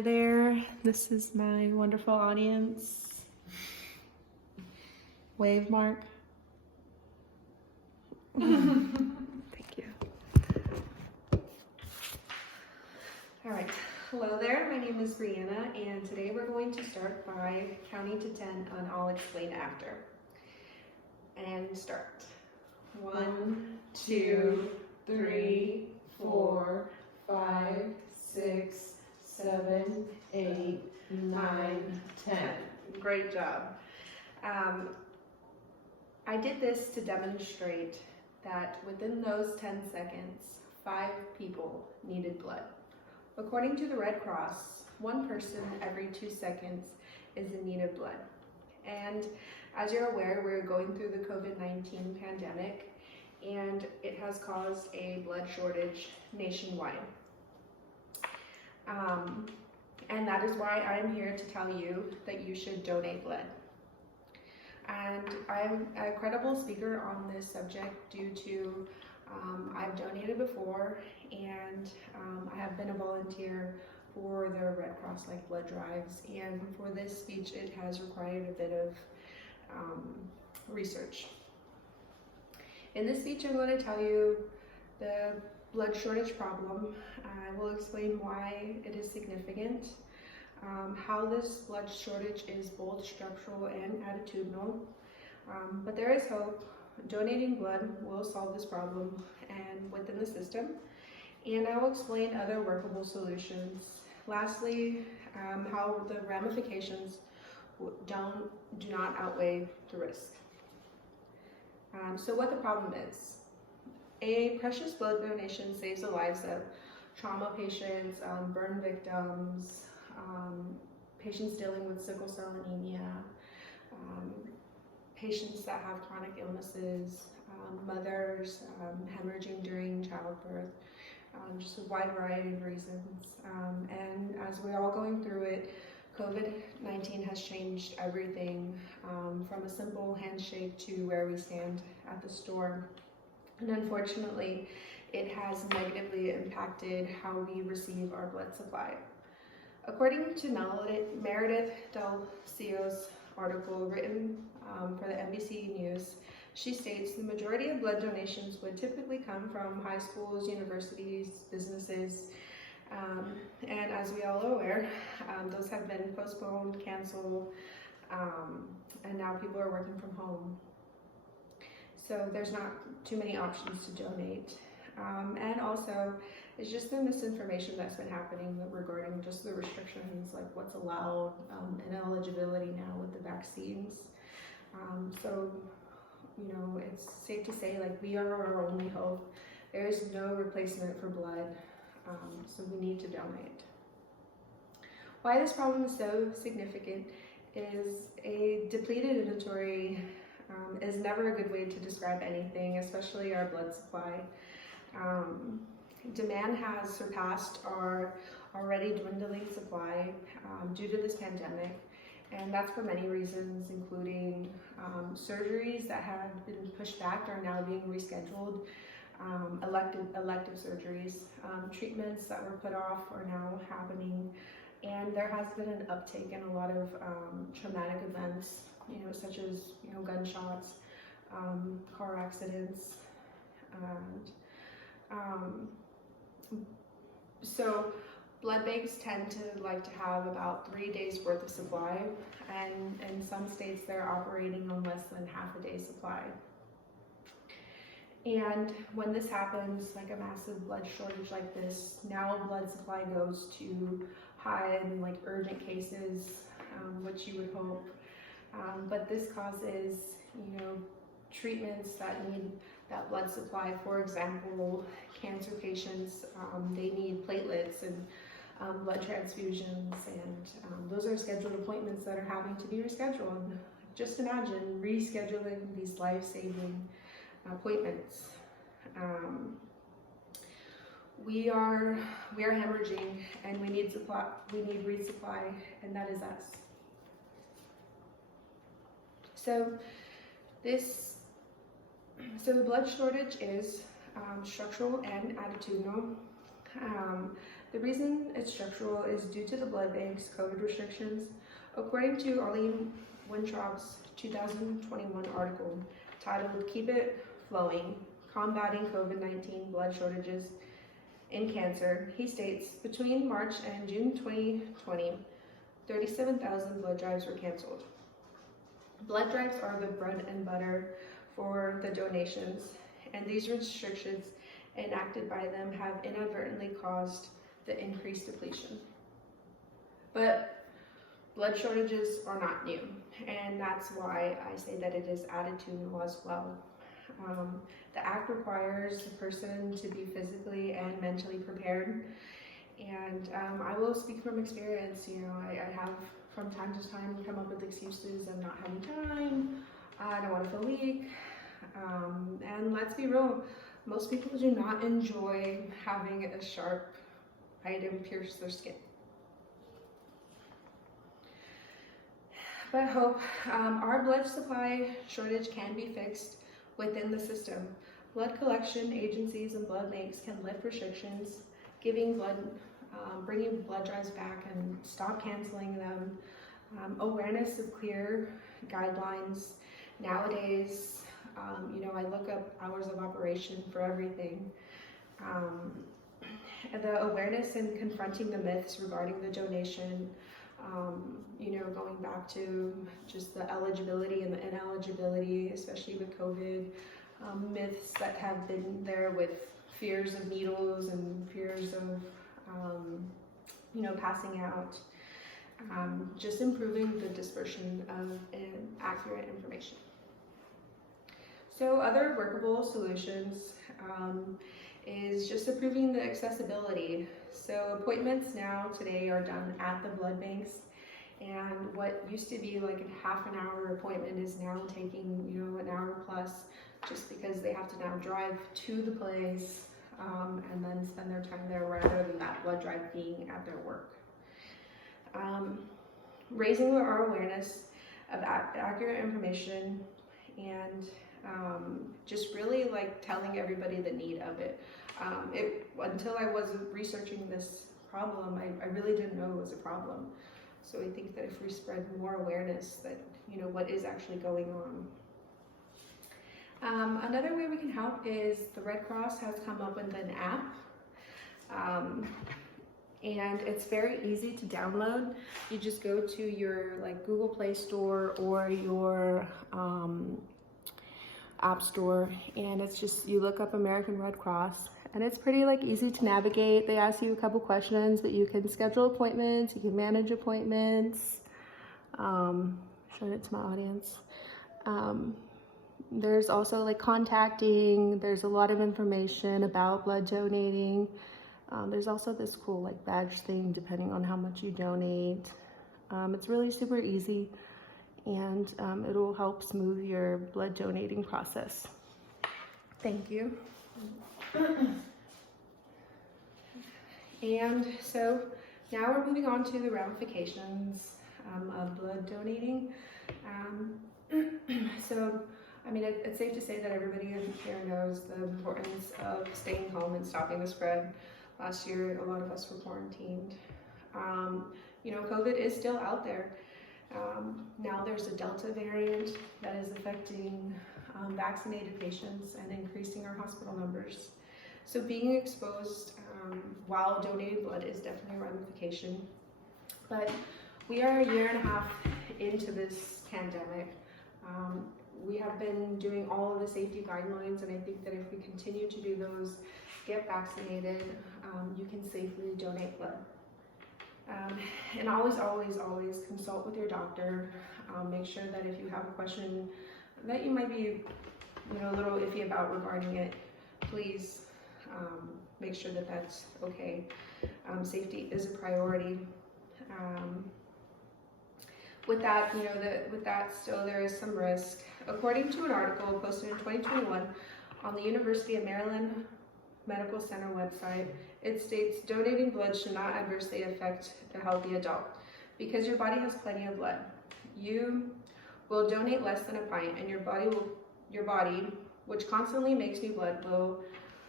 Hi there, this is my wonderful audience. Wave mark. Thank you. All right, hello there, my name is Brianna, and today we're going to start by counting to 10 and I'll explain after. And start. 1, 2, 3, 4, 5, 6, 7, 8, 9, 10. Great job. I did this to demonstrate that within those 10 seconds, 5 people needed blood. According to the Red Cross, 1 person every 2 seconds is in need of blood. And as you're aware, we're going through the COVID-19 pandemic, and it has caused a blood shortage nationwide. And that is why I'm here to tell you that you should donate blood. And I'm a credible speaker on this subject due to I've donated before, and I have been a volunteer for the Red Cross like blood drives, and for this speech it has required a bit of research. In this speech I'm going to tell you the blood shortage problem. I will explain why it is significant, how this blood shortage is both structural and attitudinal, but there is hope. Donating blood will solve this problem and within the system, and I will explain other workable solutions. Lastly, how the ramifications do not outweigh the risk. So what the problem is. A precious blood donation saves the lives of trauma patients, burn victims, patients dealing with sickle cell anemia, patients that have chronic illnesses, mothers hemorrhaging during childbirth, just a wide variety of reasons. And as we're all going through it, COVID-19 has changed everything, from a simple handshake to where we stand at the store. And unfortunately, it has negatively impacted how we receive our blood supply. According to Meredith Del Cio's article written for the NBC News, she states the majority of blood donations would typically come from high schools, universities, businesses, and as we all are aware, those have been postponed, canceled, and now people are working from home. So there's not too many options to donate. And also, it's just the misinformation that's been happening regarding just the restrictions, like what's allowed, and eligibility now with the vaccines. So, you know, it's safe to say, like, we are our only hope. There is no replacement for blood, so we need to donate. Why this problem is so significant is a depleted inventory is never a good way to describe anything, especially our blood supply. Demand has surpassed our already dwindling supply due to this pandemic, and that's for many reasons, including surgeries that have been pushed back are now being rescheduled, elective surgeries, treatments that were put off are now happening, and there has been an uptake in a lot of traumatic events, you know, such as, you know, gunshots, car accidents, and so blood banks tend to like to have about 3 days worth of supply, and in some states they're operating on less than half a day's supply. And when this happens, like a massive blood shortage like this, now blood supply goes to high and like urgent cases, which you would hope. But this causes, you know, treatments that need that blood supply. For example, cancer patients, they need platelets and blood transfusions, and those are scheduled appointments that are having to be rescheduled. Just imagine rescheduling these life-saving appointments. We are hemorrhaging, and we need resupply, and that is us. So the blood shortage is structural and attitudinal. The reason it's structural is due to the blood bank's COVID restrictions. According to Arlene Wintraub's 2021 article titled "Keep It Flowing: Combating COVID-19 Blood Shortages in Cancer," he states, between March and June 2020, 37,000 blood drives were canceled. Blood drives are the bread and butter for the donations, and these restrictions enacted by them have inadvertently caused the increased depletion. But blood shortages are not new, and that's why I say that it is added to law as well. The act requires the person to be physically and mentally prepared, and I will speak from experience. I have from time to time come up with excuses of not having time, I don't want to feel weak, and let's be real, most people do not enjoy having a sharp item pierce their skin. But I hope our blood supply shortage can be fixed within the system. Blood collection agencies and blood banks can lift restrictions, bringing blood drives back and stop canceling them. Awareness of clear guidelines. Nowadays, I look up hours of operation for everything. The awareness and confronting the myths regarding the donation, going back to just the eligibility and the ineligibility, especially with COVID, myths that have been there with fears of needles and fears of, passing out, just improving the dispersion of accurate information. So other workable solutions is just improving the accessibility. So appointments today are done at the blood banks, and what used to be like a half an hour appointment is now taking an hour plus, just because they have to now drive to the place and then spend their time there rather than that blood drive being at their work. Raising our awareness of accurate information and just really telling everybody the need of it. Until I was researching this problem, I really didn't know it was a problem. So I think that if we spread more awareness that, what is actually going on. Another way we can help is the Red Cross has come up with an app. And it's very easy to download. You just go to your Google Play Store or your App Store, and it's just, you look up American Red Cross, and it's pretty easy to navigate. They ask you a couple questions, but you can schedule appointments, you can manage appointments. Showing it to my audience. There's also contacting, there's a lot of information about blood donating. There's also this cool badge thing depending on how much you donate. It's really super easy, and it'll help smooth your blood donating process. Thank you. And so now we're moving on to the ramifications of blood donating. It's safe to say that everybody here knows the importance of staying home and stopping the spread. Last year, a lot of us were quarantined. COVID is still out there. Now there's a Delta variant that is affecting vaccinated patients and increasing our hospital numbers. So being exposed while donating blood is definitely a ramification. But we are a year and a half into this pandemic. We have been doing all of the safety guidelines, and I think that if we continue to do those, get vaccinated, you can safely donate blood. And always consult with your doctor. Make sure that if you have a question that you might be a little iffy about regarding it, please make sure that that's okay. Safety is a priority. With that, still there is some risk. According to an article posted in 2021 on the University of Maryland Medical Center website, it states donating blood should not adversely affect a healthy adult. Because your body has plenty of blood, you will donate less than a pint, and your body, which constantly makes new blood, will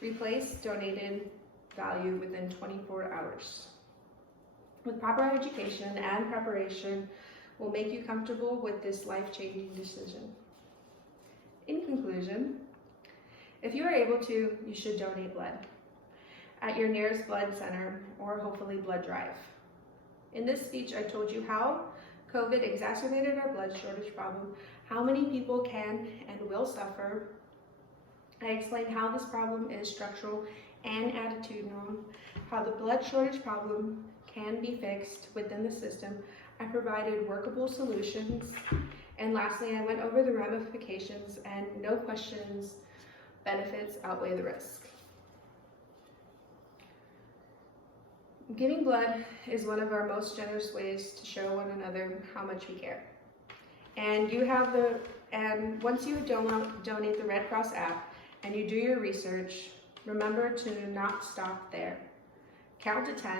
replace donated value within 24 hours. With proper education and preparation, will make you comfortable with this life-changing decision. In conclusion, if you are able to, you should donate blood at your nearest blood center or hopefully blood drive. In this speech, I told you how COVID exacerbated our blood shortage problem, how many people can and will suffer. I explained how this problem is structural and attitudinal, how the blood shortage problem can be fixed within the system. I provided workable solutions. And lastly, I went over the ramifications, and no questions, benefits outweigh the risk. Giving blood is one of our most generous ways to show one another how much we care. And once you donate the Red Cross app and you do your research, remember to not stop there. Count to 10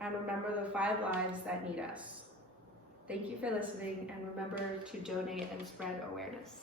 and remember the 5 lives that need us. Thank you for listening, and remember to donate and spread awareness.